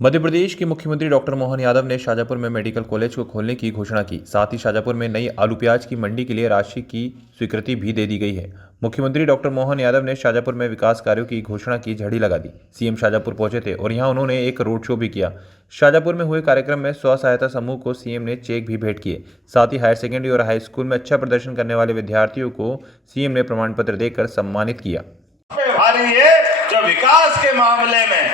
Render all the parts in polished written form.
मध्य प्रदेश के मुख्यमंत्री डॉक्टर मोहन यादव ने शाजापुर में मेडिकल कॉलेज को खोलने की घोषणा की। साथ ही शाजापुर में नई आलू प्याज की मंडी के लिए राशि की स्वीकृति भी दे दी गई है। मुख्यमंत्री डॉक्टर मोहन यादव ने शाजापुर में विकास कार्यों की घोषणा की झड़ी लगा दी। सीएम शाजापुर पहुंचे थे और यहां उन्होंने एक रोड शो भी किया। शाजापुर में हुए कार्यक्रम में स्व सहायता समूह को सीएम ने चेक भी भेंट किए। साथ ही हायर सेकेंडरी और हाई स्कूल में अच्छा प्रदर्शन करने वाले विद्यार्थियों को सीएम ने प्रमाण पत्र देकर सम्मानित किया। जो विकास के मामले में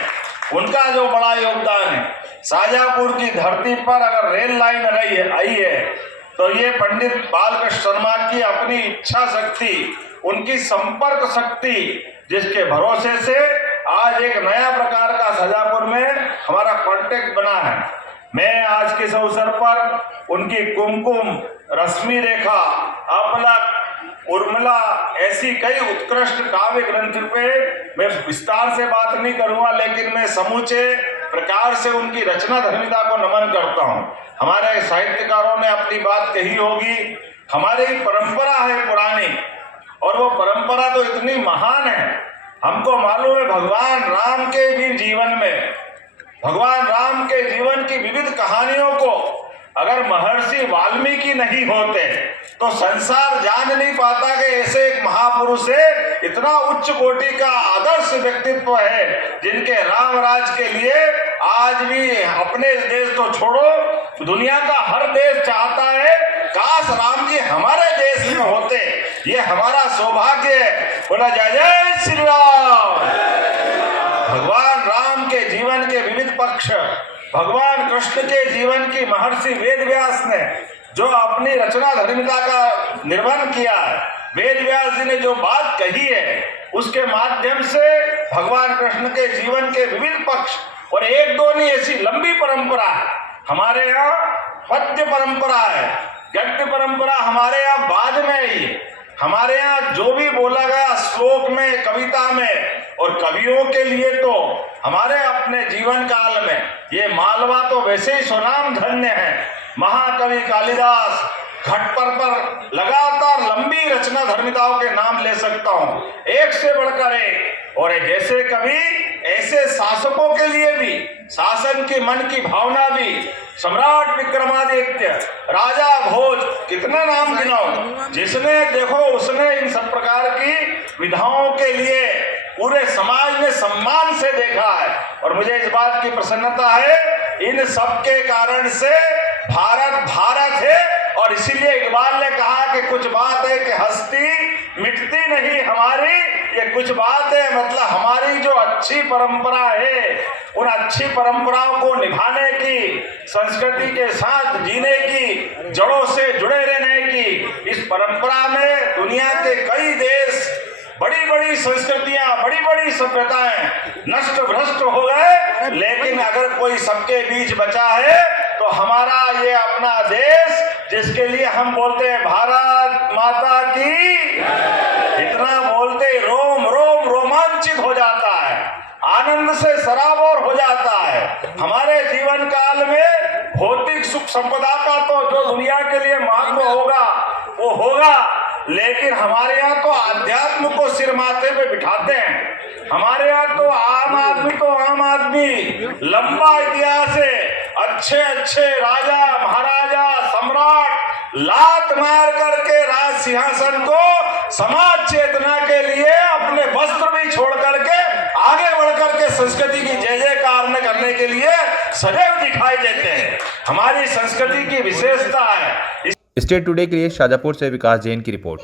उनका जो बड़ा योगदान है, शाजापुर की धरती पर अगर रेल लाइन आई है तो ये पंडित बालकृष्ण शर्मा की अपनी इच्छा शक्ति, उनकी संपर्क शक्ति, जिसके भरोसे से आज एक नया प्रकार का शाजापुर में हमारा कांटेक्ट बना है। मैं आज के इस अवसर पर उनकी कुमकुम, रश्मि रेखा, अपलक, उर्मिला ऐसी कई उत्कृष्ट काव्य ग्रंथ पे मैं विस्तार से बात नहीं करूंगा, लेकिन मैं समूचे प्रकार से उनकी रचना धर्मिता को नमन करता हूं। हमारे साहित्यकारों ने अपनी बात कही होगी, हमारी परंपरा है पुरानी और वो परंपरा तो इतनी महान है। हमको मालूम है भगवान राम के भी जीवन में, भगवान राम के जीवन की विविध कहानियों को अगर महर्षि वाल्मीकि नहीं होते तो संसार जान नहीं पाता कि ऐसे एक महापुरुष है, इतना उच्च कोटि का आदर्श व्यक्तित्व है, जिनके राम राज के लिए आज भी अपने देश तो छोड़ो दुनिया का हर देश चाहता है काश राम जी हमारे देश में होते। ये हमारा सौभाग्य है। बोला जय जय श्री राम। भगवान राम के जीवन के विविध पक्ष, भगवान कृष्ण के जीवन की महर्षि वेदव्यास ने जो अपनी रचना धर्मिता का निर्वहन किया है, वेदव्यास जी ने जो बात कही है, उसके माध्यम से भगवान कृष्ण के जीवन के विविध पक्ष और एक दो नहीं ऐसी लंबी परंपरा है। हमारे यहाँ पद्य परंपरा है, गद्य परंपरा हमारे यहाँ बाद में आई है। हमारे यहाँ जो भी बोला गया श्लोक में, कविता में, और कवियों के लिए तो हमारे अपने जीवन काल में ये मालवा तो वैसे ही स्वनाम धन्य है। महाकवि कालिदास, घटपर पर लगातार लंबी रचना धर्मिताओं के नाम ले सकता हूँ, एक से बढ़कर एक। और जैसे कवि ऐसे शासकों के लिए भी, शासन की मन की भावना भी, सम्राट विक्रमादित्य, राजा भोज, कितना नाम गिनाऊं, जिसने देखो उसने इन सब प्रकार की विधाओं के लिए पूरे समाज में सम्मान से देखा है। और मुझे इस बात की प्रसन्नता है, इन सब के कारण से भारत भारत है। और इसीलिए इकबाल ने कहा कि कुछ बात है कि हस्ती मिटती नहीं हमारी, ये कुछ बात है मतलब हमारी जो अच्छी परंपरा है, उन अच्छी परंपराओं को निभाने की, संस्कृति के साथ जीने की, जड़ों से जुड़े रहने की, इस परंपरा में दुनिया के कई देश, बड़ी बड़ी संस्कृतियां, बड़ी बड़ी सभ्यताएं नष्ट भ्रष्ट हो गए, लेकिन अगर कोई सबके बीच बचा है तो हमारा ये अपना देश, जिसके लिए हम बोलते हैं भारत माता की, इतना बोलते रोम रोम रोमांचित हो जाता है, आनंद से सराबोर हो जाता है। हमारे जीवन काल में भौतिक सुख संपदा का तो जो दुनिया के लिए महत्व होगा वो होगा, लेकिन हमारे यहाँ तो अध्यात्म को सिर माथे पे बिठाते हैं। हमारे यहाँ तो आम आदमी, लंबा इतिहास है, अच्छे अच्छे राजा महाराजा सम्राट लात मार करके राज सिंहासन को समाज चेतना के लिए अपने वस्त्र भी छोड़ करके आगे बढ़ करके संस्कृति की जय जयकार करने के लिए सदैव दिखाई देते हैं। हमारी संस्कृति की विशेषता है। स्टेट टुडे के लिए शाजापुर से विकास जैन की रिपोर्ट।